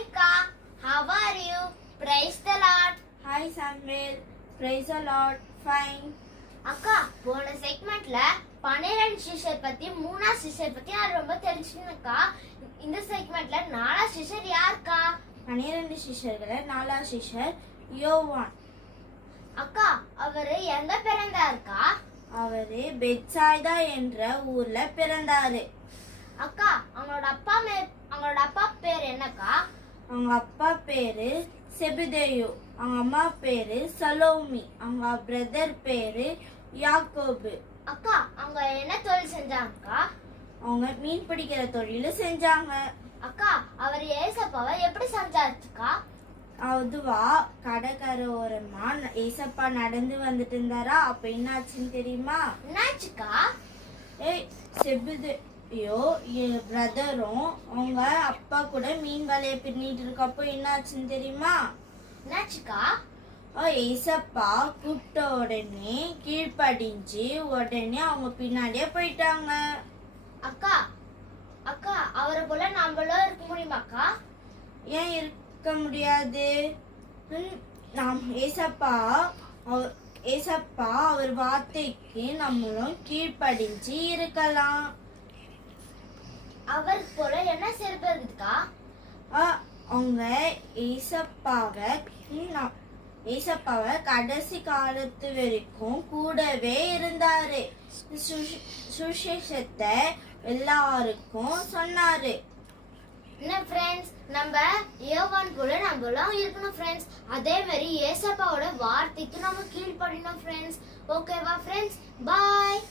Hi Ka, how are you? Praise the Lord. Hi Samuel, praise the Lord, fine. அக்கா போன செக்மெண்ட்ல 12 சிஷர் பத்தி 3 சிஷர் பத்தி நான் ரொம்ப தெரிஞ்சுக்கினேன்க்கா. இந்த செக்மெண்ட்ல 4 சிஷர் யாருக்கா? 12 சிஷர்கள 4 சிஷர் யோவான். அக்கா அவரு எங்க பிறந்தாருக்கா? அவரு பெத்சாய்தா என்ற ஊர்ல பிறந்தாரு. அக்கா அவங்களோட அப்பா பேர் என்னக்கா? அவங்க அப்பா பேரு செபதேயு, அவங்க அம்மா பேரு சலோமி, அவங்க பிரதர் பேரு யாக்கோபு. அக்கா அவங்க என்ன தொழில் செஞ்சாங்கக்கா? அவங்க மீன் பிடிக்கிற தொழில செஞ்சாங்க. அக்கா அவர் ஏசப்பாவை எப்படி சஞ்சாரிச்சுக்கா? அதுவா கடற்கரை ஓரமா ஏசப்பா நடந்து வந்துட்டு இருந்தாரா. அப்ப என்னாச்சுன்னு தெரியுமா? என்னாச்சுக்கா? செபதேயு பிரதரும் அவங்க அப்பா கூட மீன் வலைய பின்னிட்டு இருக்கப்போ என்னாச்சுன்னு தெரியுமா? என்னாச்சுக்கா? ஏசப்பா கூப்பிட்ட உடனே கீழ்ப்படிஞ்சு உடனே அவங்க பின்னாடியே போயிட்டாங்க. அக்கா அக்கா அவரை போல நம்மளும் இருக்க முடியுமாக்கா? ஏன் இருக்க முடியாது? நாம் ஏசப்பா அவர் வார்த்தைக்கு நம்மளும் கீழ்ப்படிஞ்சு இருக்கலாம். அவர் போல என்ன செய்யறதுக்கா? அவங்க ஏசப்பாவை கடைசி காலத்து வரைக்கும் கூடவே இருந்தாரு. சுசேஷத்தை எல்லாருக்கும் சொன்னாரு. என்ன ஃப்ரெண்ட்ஸ், நம்ம யோவான் போல நம்மளும் இருக்கணும் ஃப்ரெண்ட்ஸ். அதே மாதிரி ஏசப்பாவோட வார்த்தைக்கு நம்ம கீழ்ப்படினோம் ஃப்ரெண்ட்ஸ். ஓகேவா ஃப்ரெண்ட்ஸ்? பாய்.